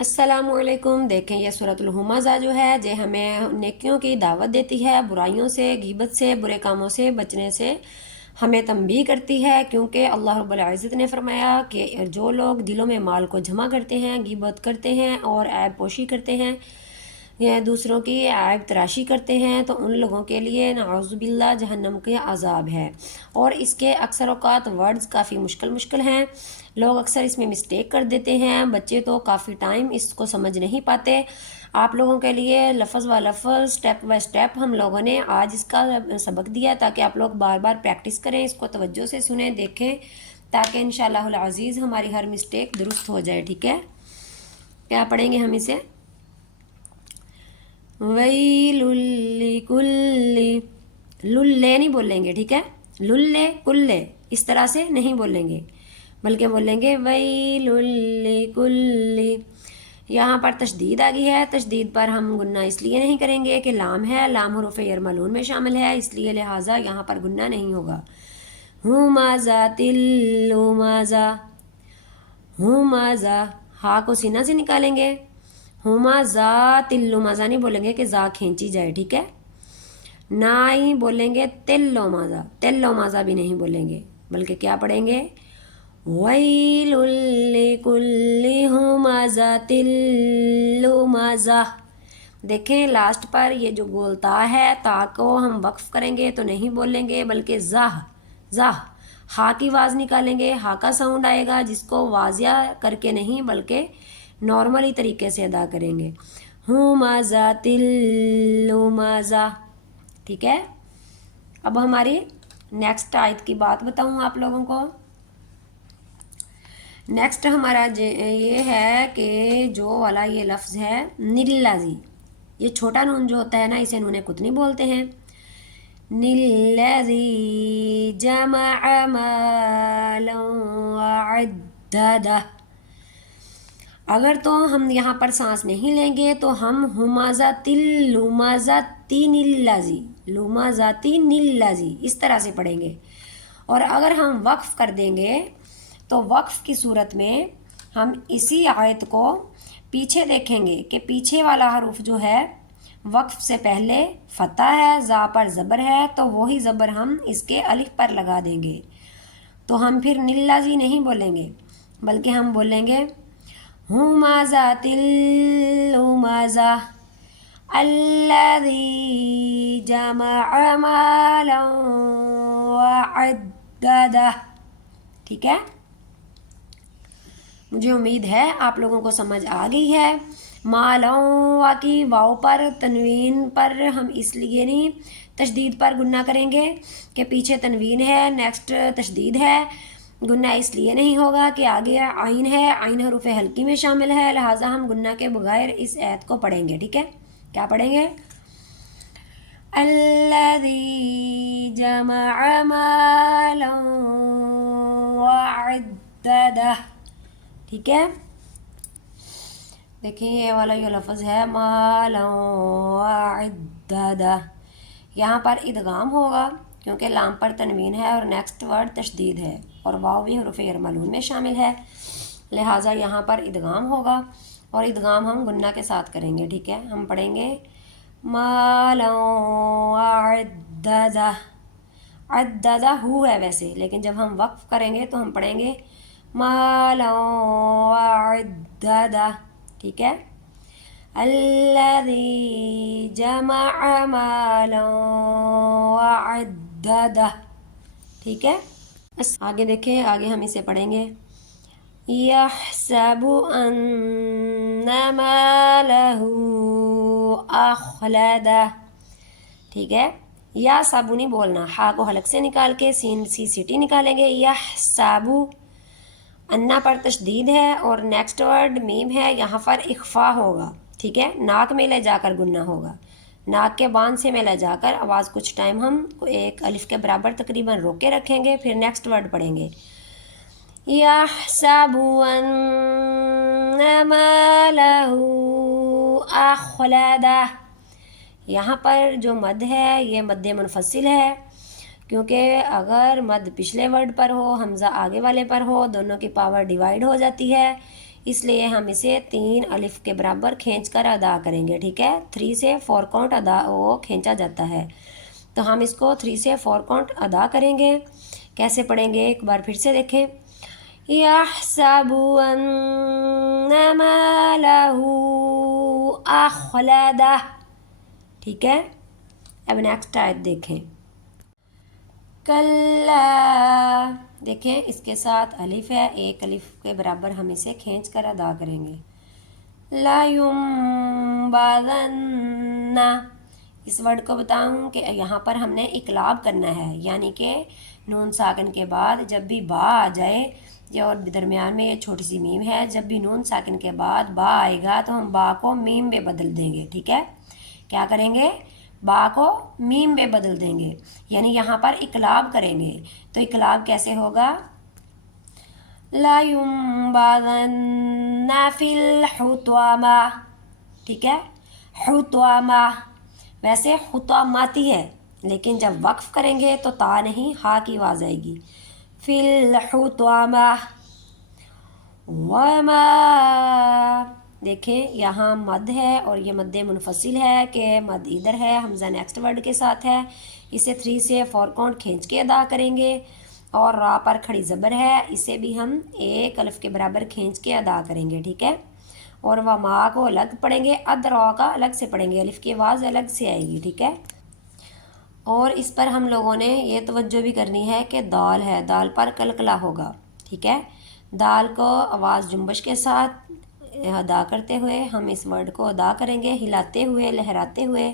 السلام علیکم۔ دیکھیں یہ سورۃ الہمزہ جو ہے یہ ہمیں نیکیوں کی دعوت دیتی ہے، برائیوں سے، غیبت سے، برے کاموں سے بچنے سے ہمیں تنبیہ کرتی ہے، کیونکہ اللہ رب العزت نے فرمایا کہ جو لوگ دلوں میں مال کو جمع کرتے ہیں، غیبت کرتے ہیں اور عیب پوشی کرتے ہیں یا دوسروں کی عیب تراشی کرتے ہیں تو ان لوگوں کے لیے نعوذ باللہ جہنم کے عذاب ہے۔ اور اس کے اکثر اوقات ورڈز کافی مشکل ہیں، لوگ اکثر اس میں مسٹیک کر دیتے ہیں، بچے تو کافی ٹائم اس کو سمجھ نہیں پاتے۔ آپ لوگوں کے لیے لفظ و لفظ سٹیپ بائی سٹیپ ہم لوگوں نے آج اس کا سبق دیا تاکہ آپ لوگ بار بار پریکٹس کریں، اس کو توجہ سے سنیں، دیکھیں، تاکہ انشاءاللہ العزیز ہماری ہر مسٹیک درست ہو جائے۔ ٹھیک ہے، کیا پڑھیں گے ہم اسے؟ ویل لکل، للے نہیں بولیں گے، ٹھیک ہے، للے کلے اس طرح سے نہیں بولیں گے، بلکہ بولیں گے ویل لکل۔ یہاں پر تشدید آ گئی ہے، تشدید پر ہم گنہ اس لیے نہیں کریں گے کہ لام ہے، لام حروف یرملون میں شامل ہے، اس لیے لہٰذا یہاں پر گنہ نہیں ہوگا۔ ہمزہ تلمزہ، ہمزہ، ہا کو سینہ سے نکالیں گے، ہمزہ تلمزہ نہیں بولیں گے کہ زا کھینچی جائے، ٹھیک ہے، نہ ہی بولیں گے تلمزہ، تلمزہ بھی نہیں بولیں گے، بلکہ کیا پڑھیں گے؟ ویل لکل ہمزہ لمزہ۔ دیکھیں لاسٹ پر یہ جو گولتا ہے، تا کو ہم وقف کریں گے تو نہیں بولیں گے بلکہ زاہ، زاہ، ہا کی آواز نکالیں گے، ہا کا ساؤنڈ آئے گا جس کو واضح کر کے نہیں بلکہ نارملی طریقے سے ادا کریں گے، ہمزہ لمزہ، ٹھیک ہے۔ اب ہماری نیکسٹ آیت کی بات بتاؤں آپ لوگوں کو۔ نیکسٹ ہمارا یہ ہے کہ جو والا یہ لفظ ہے نلازی، یہ چھوٹا نون جو ہوتا ہے نا اسے نون قطنی بولتے ہیں۔ نلازی جمع مالا وعددہ، اگر تو ہم یہاں پر سانس نہیں لیں گے تو ہم ہمزہ لمزہ نلازی، لمزہ نلازی اس طرح سے پڑھیں گے، اور اگر ہم وقف کر دیں گے تو وقف کی صورت میں ہم اسی آیت کو پیچھے دیکھیں گے کہ پیچھے والا حرف جو ہے وقف سے پہلے فتح ہے، زا پر زبر ہے، تو وہی زبر ہم اس کے الف پر لگا دیں گے، تو ہم پھر نلازی نہیں بولیں گے بلکہ ہم بولیں گے ہمزہ لمزہ الذی جمع مالا وعددہ، ٹھیک ہے۔ مجھے امید ہے آپ لوگوں کو سمجھ آ گئی ہے۔ مالا کی واؤ پر تنوین پر ہم اس لیے نہیں تشدید پر گنہ کریں گے کہ پیچھے تنوین ہے، نیکسٹ تشدید ہے، گنہ اس لیے نہیں ہوگا کہ آگے عین ہے، عین حروف حلقی میں شامل ہے، لہٰذا ہم گنہ کے بغیر اس آیت کو پڑھیں گے، ٹھیک ہے۔ کیا پڑھیں گے؟ الذی جمع مالا وعددہ، ٹھیک ہے۔ دیکھیں یہ والا یہ لفظ ہے مالا وعددہ، یہاں پر ادغام ہوگا کیونکہ لام پر تنوین ہے اور نیکسٹ ورڈ تشدید ہے اور واو بھی حروف یرملون میں شامل ہے، لہٰذا یہاں پر ادغام ہوگا اور ادغام ہم گنہ کے ساتھ کریں گے، ٹھیک ہے۔ ہم پڑھیں گے مالا وعددہ، عددہ ہو ہے ویسے، لیکن جب ہم وقف کریں گے تو ہم پڑھیں گے مالا وعددہ، ٹھیک ہے۔ الذی جمع مالا وعددہ، ٹھیک ہے۔ آگے دیکھیں، آگے ہم اسے پڑھیں گے یحسب ان مالہ اخلدہ، ٹھیک ہے۔ یا سابو نہیں بولنا، ہا کو حلق سے نکال کے سین سی سیٹی نکالیں گے، یحسبو، انا پر تشدید ہے اور نیکسٹ ورڈ میم ہے، یہاں پر اخفا ہوگا، ٹھیک ہے، ناک میں لے جا کر گنہ ہوگا، ناک کے باندھ سے میں لے جا کر آواز کچھ ٹائم ہم ایک الف کے برابر تقریباً روک کے رکھیں گے، پھر نیکسٹ ورڈ پڑھیں گے یحسب ان مالہ اخلدہ۔ یہاں پر جو مد ہے یہ مد منفصل ہے، کیونکہ اگر مد پچھلے ورڈ پر ہو، حمزہ آگے والے پر ہو، دونوں کی پاور ڈیوائیڈ ہو جاتی ہے، اس لیے ہم اسے 3 الف کے برابر کھینچ کر ادا کریں گے، ٹھیک ہے۔ 3 سے 4 کاؤنٹ ادا وہ کھینچا جاتا ہے، تو ہم اس کو 3 سے 4 کاؤنٹ ادا کریں گے۔ کیسے پڑھیں گے ایک بار پھر سے دیکھیں۔ يحسب أن ماله أخلده، ٹھیک ہے۔ اب نیکسٹ آیت دیکھیں۔ کلا، دیکھیں اس کے ساتھ الف ہے، ایک الف کے برابر ہم اسے کھینچ کر ادا کریں گے۔ لا ينبذن، اس ورڈ کو بتاؤں کہ یہاں پر ہم نے اقلاب کرنا ہے، یعنی کہ نون ساکن کے بعد جب بھی با آ جائے، اور درمیان میں یہ چھوٹی سی میم ہے، جب بھی نون ساکن کے بعد با آئے گا تو ہم با کو میم میں بدل دیں گے، ٹھیک ہے۔ کیا کریں گے؟ با کو میم میں بدل دیں گے، یعنی یہاں پر اقلاب کریں گے۔ تو اقلاب کیسے ہوگا؟ لا ينبذن فی الحطمہ، ٹھیک ہے۔ حطمہ ویسے حطماتی ہے، لیکن جب وقف کریں گے تو تا نہیں ہا کی آواز آئے گی۔ فی الحطمہ وما، دیکھیں یہاں مد ہے اور یہ مد منفصل ہے کہ مد ادھر ہے، حمزہ نیکسٹ ورڈ کے ساتھ ہے، اسے 3 سے 4 کاؤنٹ کھینچ کے ادا کریں گے، اور را پر کھڑی زبر ہے، اسے بھی ہم 1 الف کے برابر کھینچ کے ادا کریں گے، ٹھیک ہے۔ اور وما کو الگ پڑھیں گے، ادرا کا الگ سے پڑھیں گے، الف کی آواز الگ سے آئے گی، ٹھیک ہے۔ اور اس پر ہم لوگوں نے یہ توجہ بھی کرنی ہے کہ دال ہے، دال پر کلکلا ہوگا، ٹھیک ہے۔ دال کو آواز جنبش کے ساتھ ادا کرتے ہوئے ہم اس ورڈ کو ادا کریں گے، ہلاتے ہوئے، لہراتے ہوئے۔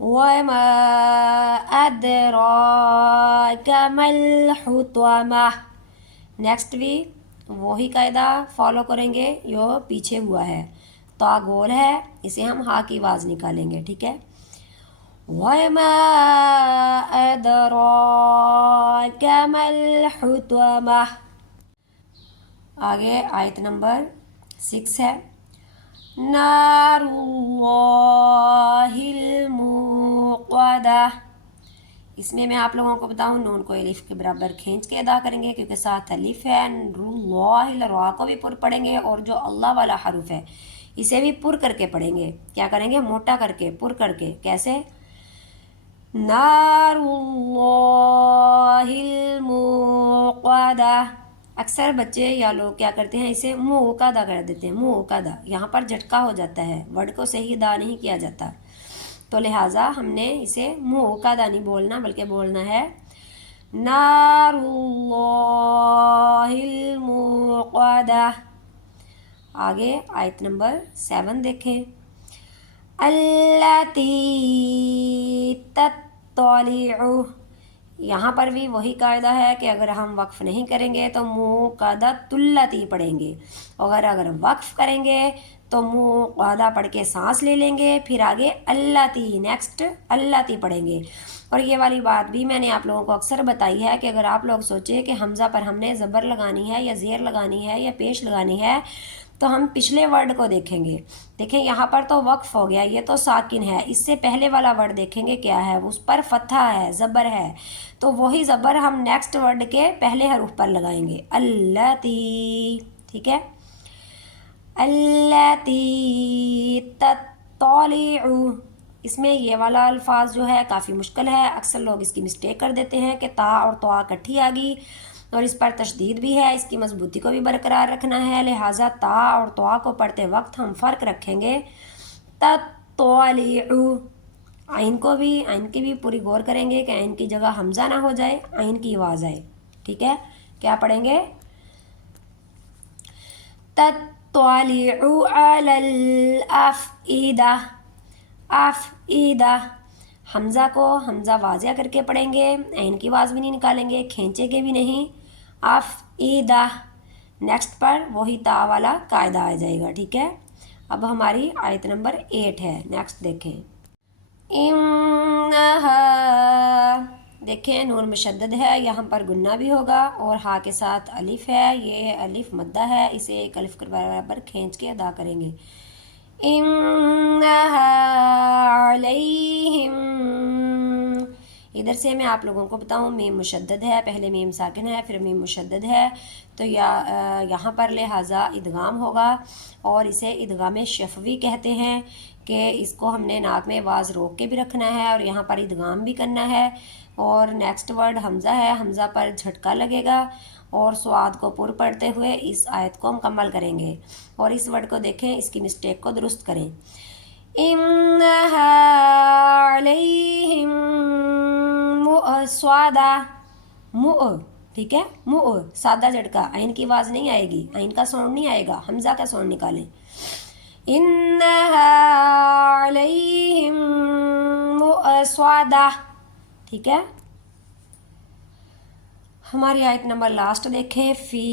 وَمَا أَدْرَاكَ مَا الْحُطَمَةُ، نیکسٹ بھی وہی قاعدہ فالو کریں گے جو پیچھے ہوا ہے، تا گول ہے، اسے ہم ہا کی آواز نکالیں گے، ٹھیک ہے۔ وَمَا أَدْرَاكَ مَا الْحُطَمَةُ، آگے آیت نمبر 6 ہے۔ نار اللہ الموقدہ، اس میں آپ لوگوں کو بتاؤں نون کو الف کے برابر کھینچ کے ادا کریں گے کیونکہ ساتھ الف ہے۔ اللہ، را کو بھی پر پڑھیں گے، اور جو اللہ والا حرف ہے اسے بھی پر کر کے پڑھیں گے۔ کیا کریں گے؟ موٹا کر کے، پر کر کے۔ کیسے؟ نار اللہ الموقدہ، اکثر بچے یا لوگ کیا کرتے ہیں اسے منہ کا دا کر دیتے ہیں، منہ کا دا، یہاں پر جھٹکا ہو جاتا ہے، ورڈ کو صحیح دا نہیں کیا جاتا، تو لہٰذا ہم نے اسے منہ کا دا نہیں بولنا بلکہ بولنا ہے نار اللہ الموقدہ۔ آگے آیت نمبر 7 دیکھیں۔ اللاتی تطلع، یہاں پر بھی وہی قاعدہ ہے کہ اگر ہم وقف نہیں کریں گے تو موقدہ تلتی پڑھیں گے، اگر وقف کریں گے تو موقدہ پڑھ کے سانس لے لیں گے، پھر آگے اللاتی، نیکسٹ اللاتی پڑھیں گے۔ اور یہ والی بات بھی میں نے آپ لوگوں کو اکثر بتائی ہے کہ اگر آپ لوگ سوچیں کہ حمزہ پر ہم نے زبر لگانی ہے یا زیر لگانی ہے یا پیش لگانی ہے تو ہم پچھلے ورڈ کو دیکھیں گے۔ دیکھیں یہاں پر تو وقف ہو گیا، یہ تو ساکن ہے، اس سے پہلے والا ورڈ دیکھیں گے کیا ہے، اس پر فتحہ ہے، زبر ہے، تو وہی زبر ہم نیکسٹ ورڈ کے پہلے حروف پر لگائیں گے، اللاتی، ٹھیک ہے۔ اللاتی تطلع، اس میں یہ والا الفاظ جو ہے کافی مشکل ہے، اکثر لوگ اس کی مسٹیک کر دیتے ہیں کہ تا اور طا کٹھی آ گئی، اور اس پر تشدید بھی ہے، اس کی مضبوطی کو بھی برقرار رکھنا ہے، لہٰذا تا اور طا کو پڑھتے وقت ہم فرق رکھیں گے۔ تطلع، عین کو بھی، عین کی بھی پوری غور کریں گے کہ عین کی جگہ حمزہ نہ ہو جائے، عین کی آواز آئے، ٹھیک ہے۔ کیا پڑھیں گے؟ تطلع علی الافئدہ، افئدہ، حمزہ کو حمزہ واضح کر کے پڑھیں گے، عین کی آواز بھی نہیں نکالیں گے، کھینچے گے بھی نہیں، افئدہ، نیکسٹ پر وہی تا والا قاعدہ آ جائے گا، ٹھیک ہے۔ اب ہماری آیت نمبر 8 ہے، نیکسٹ دیکھیں۔ انہا، دیکھیں نون مشدد ہے، یہاں پر گنہ بھی ہوگا، اور ہا کے ساتھ الف ہے، یہ الف مدہ ہے، اسے ایک الف کے برابر کھینچ کے ادا کریں گے۔ انہا علیہم ادھر سے میں آپ لوگوں کو بتاؤں، میم مشدد ہے، پہلے میم ساکن ہے پھر میم مشدد ہے، تو یہاں پر لہٰذا ادغام ہوگا، اور اسے ادغام شفوی کہتے ہیں کہ اس کو ہم نے ناک میں آواز روک کے بھی رکھنا ہے اور یہاں پر ادغام بھی کرنا ہے۔ اور نیکسٹ ورڈ حمزہ ہے، حمزہ پر جھٹکا لگے گا اور سواد کو پر پڑھتے ہوئے اس آیت کو مکمل کریں گے، اور اس ورڈ کو دیکھیں، اس کی مسٹیک کو درست کریں۔ انہا علیہم مؤصدہ، ٹھیک ہے، سادہ جھٹکا، عین کی آواز نہیں آئے گی، عین کا ساؤنڈ نہیں آئے گا، حمزہ کا ساؤنڈ نکالیں۔ انہا علیہم مؤصدہ، ٹھیک ہے۔ ہماری آیت نمبر لاسٹ دیکھیں، فی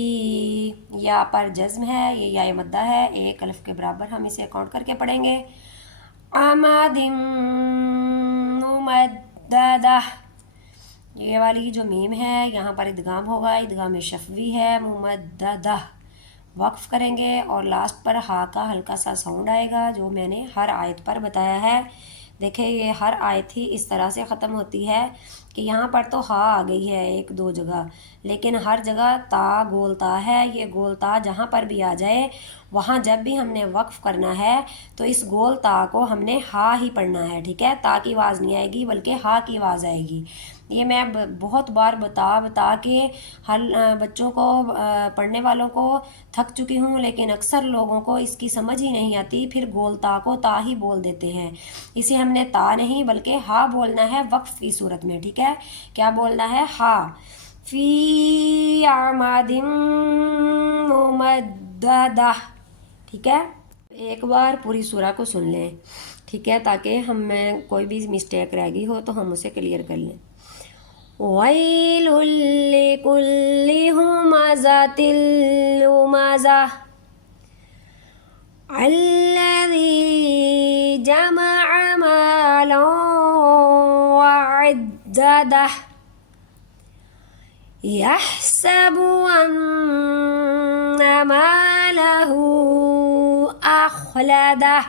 یا پر جزم ہے، یہ یا مدہ ہے، ایک الف کے برابر، ہم اسے کاؤنٹ کر کے پڑھیں گے۔ عمد ممددہ، یہ والی جو میم ہے یہاں پر ادغام ہوگا، ادغام شفوی ہے، ممددہ وقف کریں گے اور لاسٹ پر ہا کا ہلکا سا ساؤنڈ آئے گا، جو میں نے ہر آیت پر بتایا ہے۔ دیکھیں یہ ہر آیت ہی اس طرح سے ختم ہوتی ہے کہ یہاں پر تو ہا آ گئی ہے ایک دو جگہ، لیکن ہر جگہ تا گول تا ہے، یہ گول تا جہاں پر بھی آ جائے وہاں جب بھی ہم نے وقف کرنا ہے تو اس گول تا کو ہم نے ہا ہی پڑھنا ہے، ٹھیک ہے، تا کی آواز نہیں آئے گی بلکہ ہا کی آواز آئے گی۔ یہ میں بہت بار بتا کے بچوں کو، پڑھنے والوں کو تھک چکی ہوں، لیکن اکثر لوگوں کو اس کی سمجھ ہی نہیں آتی، پھر گول تا کو تا ہی بول دیتے ہیں۔ اسے ہم نے تا نہیں بلکہ ہا بولنا ہے وقف کی صورت میں، ٹھیک ہے، کیا بولنا ہے؟ ہا۔ فی عمد ممددہ، ٹھیک ہے۔ ایک بار پوری سورہ کو سن لیں، ٹھیک ہے، تاکہ ہم میں کوئی بھی مسٹیک رہ گئی ہو تو ہم اسے کلیئر کر لیں۔ وَيْلٌ لِّكُلِّ ہُمَزَةٍ لُمَزَةٍ الَّذِي جَمَعَ مَالًا وَعَدَّدَهُ يَحْسَبُ أَنَّ مَالَهُ أَخْلَدَهُ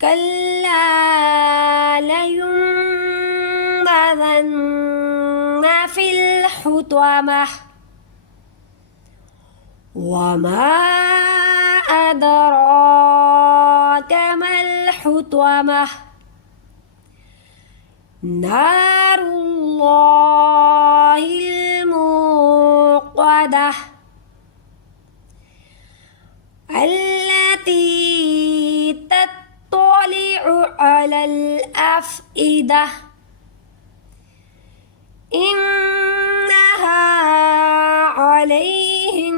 كَلَّا لَيُنبَذَنَّ فِي الْحُطَمَةِ وَمَا أَدْرَاكَ مَا الْحُطَمَةُ نَارُ اللَّهِ الْمُوقَدَةُ الَّتِي تَطَّلِعُ عَلَى الْأَفْئِدَةِ إِنَّهَا عَلَيْهِم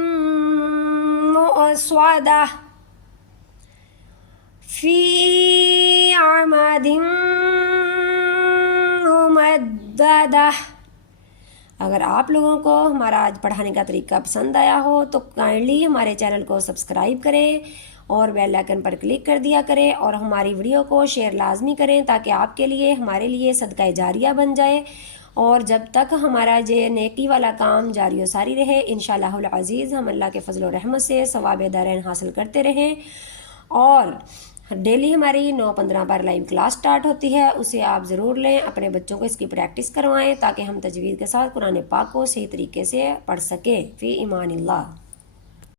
مُّؤْصَدَةٌ فِي عَمَدٍ مُمَدَّدَةٍ۔ اگر آپ لوگوں کو ہمارا آج پڑھانے کا طریقہ پسند آیا ہو تو کائنڈلی ہمارے چینل کو سبسکرائب کریں اور بیل آئکن پر کلک کر دیا کریں، اور ہماری ویڈیو کو شیئر لازمی کریں تاکہ آپ کے لیے، ہمارے لیے صدقہ جاریہ بن جائے، اور جب تک ہمارا یہ نیکی والا کام جاری و ساری رہے انشاءاللہ العزیز ہم اللہ کے فضل و رحمت سے ثواب دارین حاصل کرتے رہیں۔ اور ڈیلی ہماری 9:15 پر لائیو کلاس سٹارٹ ہوتی ہے، اسے آپ ضرور لیں، اپنے بچوں کو اس کی پریکٹس کروائیں تاکہ ہم تجوید کے ساتھ قرآن پاک کو صحیح طریقے سے پڑھ سکیں۔ فی امان اللہ۔